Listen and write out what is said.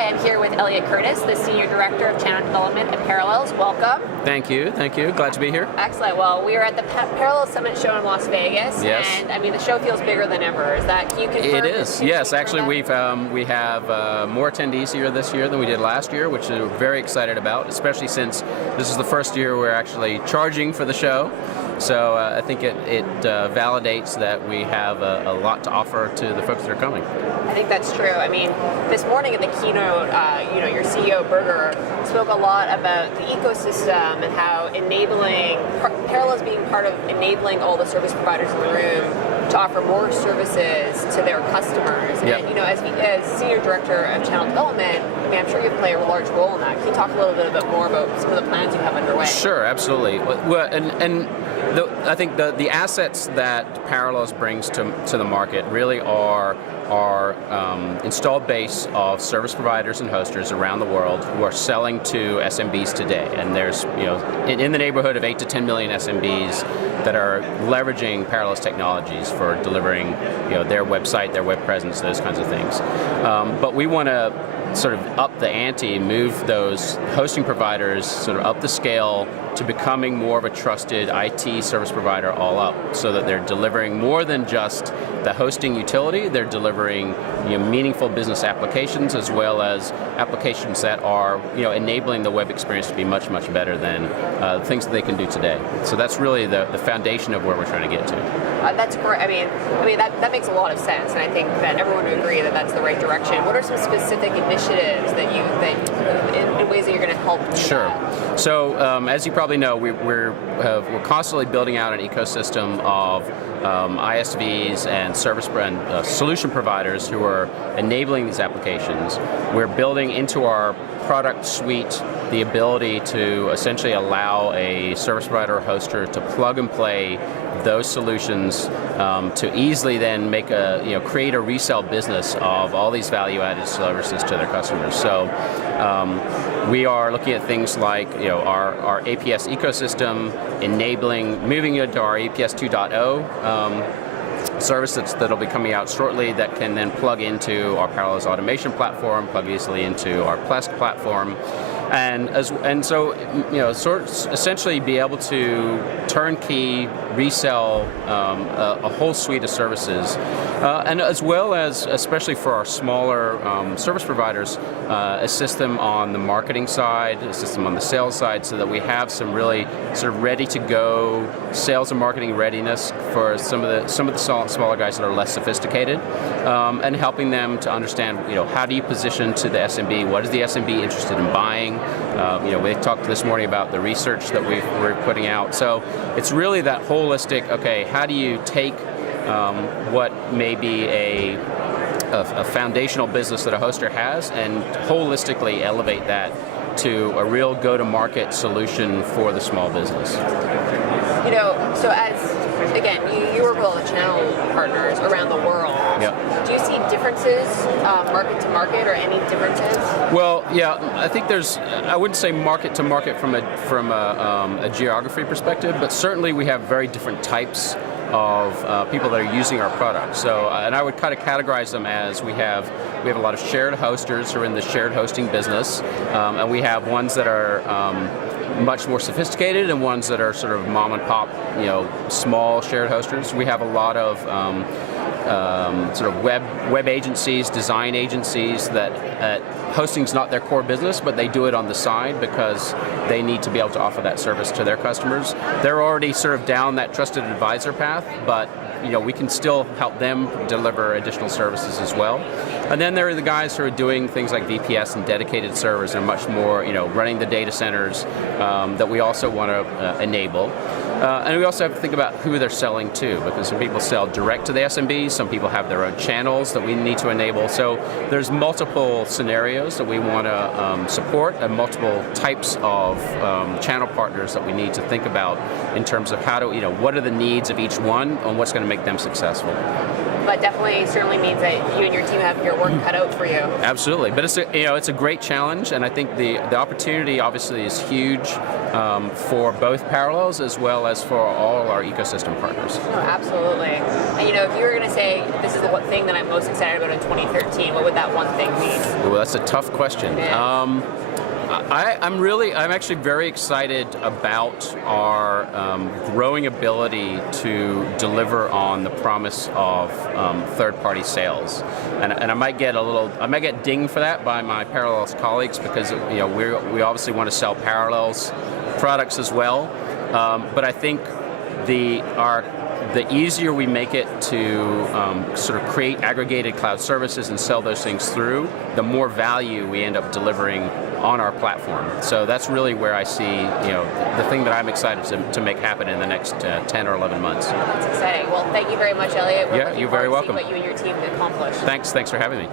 Hi, I'm here with Elliot Curtis, the Senior Director of Channel Development at Parallels. Welcome. Thank you. Glad to be here. Excellent. Well, we are at the Parallels Summit show in Las Vegas, yes. And I mean, the show feels bigger than ever. Is that, can you confirm? It is. Yes, actually, we have more attendees here this year than we did last year, which we're very excited about, especially since this is the first year we're actually charging for the show. So I think it validates that we have a lot to offer to the folks that are coming. I think that's true. I mean, this morning in the keynote, your CEO, Berger, spoke a lot about the ecosystem and how Parallels being part of enabling all the service providers in the room to offer more services to their customers. Yep. And as Senior Director of Channel Development, I mean, I'm sure you play a large role in that. Can you talk a little bit more about some of the plans you have underway? Sure, absolutely. Well, I think the assets that Parallels brings to the market really are our installed base of service providers and hosters around the world who are selling to SMBs today. And there's in the neighborhood of 8 to 10 million SMBs that are leveraging Parallels technologies for delivering their website, their web presence, those kinds of things. But we want to sort of up the ante, move those hosting providers sort of up the scale to becoming more of a trusted IT service provider all up, so that they're delivering more than just the hosting utility. They're delivering meaningful business applications, as well as applications that are enabling the web experience to be much, much better than things that they can do today. So that's really the foundation of where we're trying to get to. That's great. I mean that makes a lot of sense, and I think that everyone would agree that that's the right direction. What are some specific initiatives that in ways that you're going to help? Sure. So as you probably know, we're constantly building out an ecosystem of ISVs and solution providers who are enabling these applications. We're building into our product suite the ability to essentially allow a service provider or hoster to plug and play those solutions to easily then create a resale business of all these value-added services to their customers. So we are looking at things like our APS ecosystem, moving into our APS 2.0 service that'll be coming out shortly, that can then plug into our Parallels automation platform, plug easily into our Plesk platform. And so essentially be able to turnkey resell a whole suite of services, and as well as, especially for our smaller service providers, assist them on the marketing side, assist them on the sales side, so that we have some really sort of ready to go sales and marketing readiness for some of the smaller guys that are less sophisticated, and helping them to understand how do you position to the SMB, what is the SMB interested in buying. We talked this morning about the research that we're putting out. So it's really that holistic, how do you take what may be a foundational business that a hoster has and holistically elevate that to a real go-to-market solution for the small business. So as, again, you work with all the channel partners around the world. Yep. Do you see differences market to market, or any differences? Well, yeah, I think I wouldn't say market to market from a geography perspective, but certainly we have very different types of people that are using our product. So, and I would kind of categorize them as we have a lot of shared hosters who are in the shared hosting business, and we have ones that are much more sophisticated and ones that are sort of mom and pop, small shared hosters. We have a lot of sort of web agencies, design agencies that hosting's not their core business, but they do it on the side because they need to be able to offer that service to their customers. They're already sort of down that trusted advisor path, but we can still help them deliver additional services as well. And then there are the guys who are doing things like VPS and dedicated servers, and much more, running the data centers that we also want to enable. And we also have to think about who they're selling to, because some people sell direct to the SMBs, some people have their own channels that we need to enable. So there's multiple scenarios that we want to support, and multiple types of channel partners that we need to think about in terms of how to, what are the needs of each one and what's going to make them successful. but definitely certainly means that you and your team have your work cut out for you. Absolutely, but it's a great challenge, and I think the opportunity obviously is huge for both Parallels as well as for all our ecosystem partners. Oh, absolutely. And if you were going to say this is the one thing that I'm most excited about in 2013, what would that one thing be? Well, that's a tough question. Yeah. I'm actually very excited about our growing ability to deliver on the promise of third-party sales, and I might get dinged for that by my Parallels colleagues because we obviously want to sell Parallels products as well, but I think the easier we make it to sort of create aggregated cloud services and sell those things through, the more value we end up delivering on our platform. So that's really where I see the thing that I'm excited to make happen in the next 10 or 11 months. That's exciting. Well, thank you very much, Elliot. Yeah, you're very welcome. What you and your team accomplished. Thanks for having me.